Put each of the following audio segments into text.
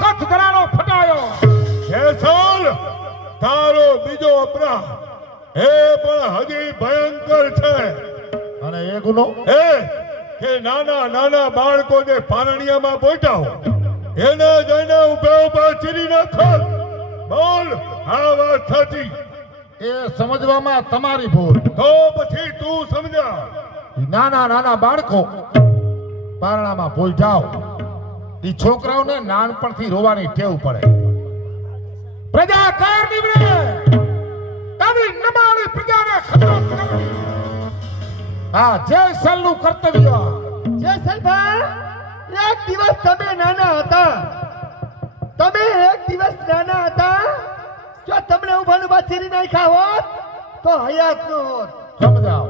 કચ્છ ધરાનો ફટાયો. જેસલ તારો બીજો અપરાધ. એ પણ હજી ભયંકર છે. અને એ ગુનો? એ કે નાના નાના બાળકો જે પારણિયામાં બોટાઓ એને જઈને ઉભે ઊભા ચીરી નાખો બોલ આ વાત સાચી. એ સમજવામાં તમારી ભૂલ. તો પછી તું સમજા. નાના નાના બાળકો પારણામાં ભૂલ જાઓ ઈ છોકરાઓને નાનપણથી રોવાની ટેવ પડે. પ્રજા કાર નીવડે. આવી નમાળી પ્રજાને ખતરો હા જય સલનું કર્તવ્ય. જેસલભાઈ એક દિવસ તમે નાના હતા. તમે એક દિવસ નાના હતા. જો તમને ઉભાનું ઊભા ચીરી નાખ્યા હોત તો હયાત ન હોત. સમજાવો.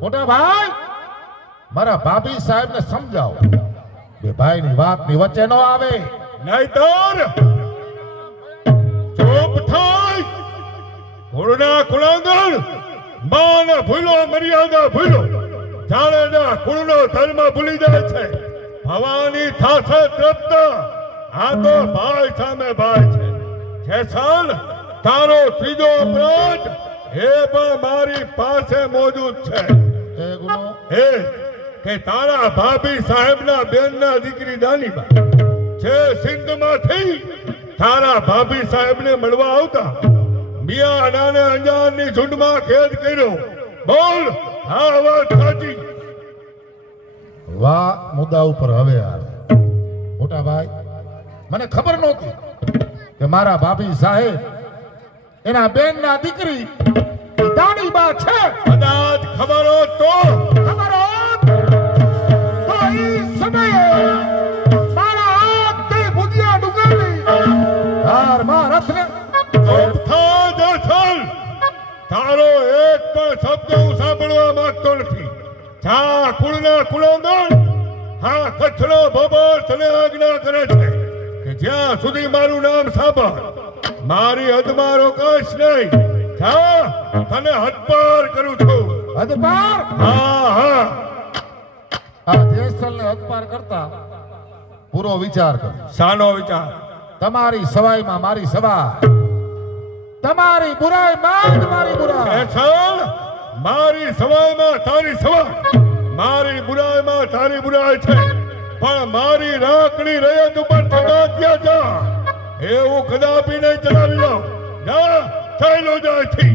મોટા ભાઈ મારા ભાભી સાહેબને સમજાવો. બે ભાઈની વાતની વચ્ચે નો આવે. નહીતર ચૂપ થાય. કુળના કુળાંગણ માન ભૂલો મર્યાદા ભૂલો. જાણેના કુળનો ધર્મ ભૂલી જાય છે. ભવાની થાશે તૃપ્ત આ તો ભાઈ સામે ભાઈ છે. જેસલ તારો ત્રીજો અપરાધ એ પણ મારી પાસે મોજૂદ છે. એ ગુનો. એ કે તારા ભાભી સાહેબના બેનના દીકરી દાનીબા જે સિંધમાંથી તારા ભાભી સાહેબને મળવા આવતા મિયા નાને અંજારની ઝુંડમાં ખેદ કર્યો. બોલ હા વાત સાચી. વા મુદ્દા ઉપર હવે આવે મોટા ભાઈ મને ખબર નહોતી કે મારા ભાભી સાહેબ એના બેનના દીકરી દાનીબા છે. કદાચ ખબર હોત તો તારો એક પણ શબ્દ હું સાંભળવા માંગતો નથી. જા કુળના કુળાંગણ હા કચ્છનો ભોબર તને આજ્ઞા કરે છે કે જ્યાં સુધી મારું નામ સાંભળ મારી હદમાં રોકાશ નહીં. જા તને હદપાર કરું છું. હદપાર? હા હા. આ જેસલને હદપાર કરતા પૂરો વિચાર કરો. સાનો વિચાર. તમારી સવાઈમાં મારી સવા તમારી બુરાઈમાં જ મારી બુરાઈ. છળ મારી સવાઈમાં તારી સવાઈ. મારી બુરાઈમાં તારી બુરાઈ છે. પણ મારી રાખડી રયત ઉપર ચગાત્યા જા? એવું કદાપી નહીં ચલાવી લો જા ચાલો જાય થી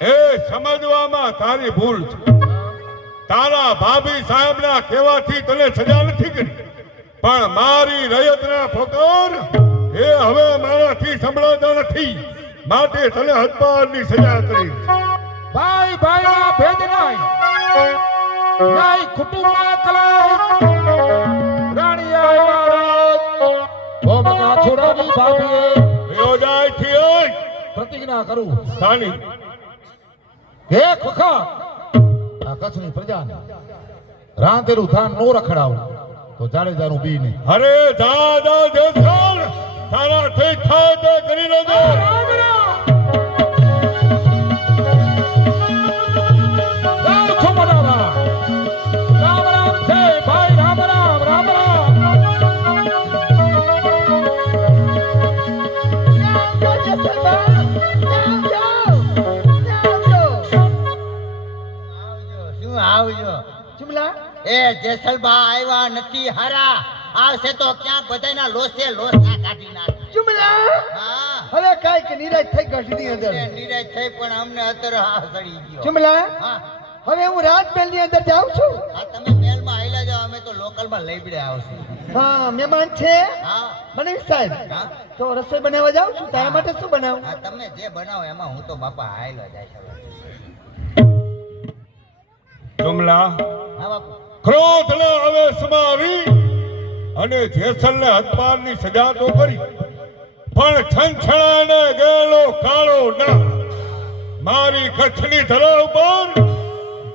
એ સમજવામાં તારી ભૂલ છે. તારા ભાભી સાહેબના કહેવાથી તને સજા નથી કરી. પણ મારી રયતના ફોકર એ હવે મારાથી સંભળાતા નથી. માટે તને હદપારની સજા કરી. ભાઈ ભાઈ ભેદ નહીં. નહીં કુટુંબમાં કલહ રાણી હૈવારત ભબકા છોડાવી ભાવીએ યોજાયથી છે પ્રતિજ્ઞા કરું. સાની. એક વખત આ કચ્છની પ્રજાને રાંધેલું ધાન નો રખડાવું તો જાડેજાનું બી નહીં. અરે જા જા જેસલ તારા ઠીક થાય તે કરી લેજો. રામ! શું આવજો ચુમલા? એ જેસલબા આવ્યા નથી હારા. આવશે તો ક્યાંક બધાના લોસે લોસા કાઢી નાખે. ચુમલા? હા. હવે કાંઈક નિરાશ થઈ ઘટની અંદર. નિરાશ થઈ પણ અમને અત્યારે હા સડી ગયો. ચુમલા? હા. હવે હું રાજમહેલની અંદર જાઉં છું? આ તમે મહેલમાં આયલા જાઓ અમે તો લોકલમાં લઈ પડે આવશું. હા મહેમાન છે? હા. મને સાહેબ હા. તો રસોઈ બનાવવા જાઉં છું? તારા માટે શું બનાવું? હા તમે જે બનાવો એમાં હું તો બાપા આયલો જાય છે હા બાપુ. આવેશમાં આવી અને જેસલને હથપારની સજા તો કરી. પણ છંછણાને ગયેલો કાળો ના મારી કચ્છની ધરા ઉપર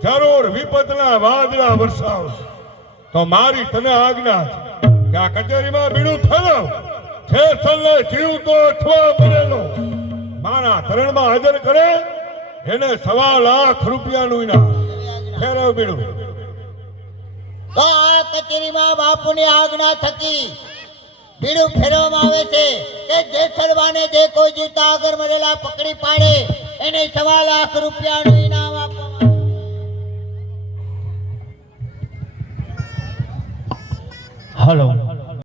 જરૂર વિપતના વાદળા વરસાવશે. તો મારી તને આજ્ઞા છે કે આ કચેરીમાં બીડું ઠરાવ જેસલને જીવતો અથવા મરેલો મારા ધરણમાં હાજર કરે. એને સવા લાખ રૂપિયાનું ઇનામ. ફેરવ બીડું. તો આ કચેરીમાં બાપુની આજ્ઞા થકી બીડું ફેરવવામાં આવે છે કે જેસલવાને જે કોઈ જીવતા આગળ મરેલા પકડી પાડે એને સવા લાખ રૂપિયાનું ઇનામ આપવામાં હલો.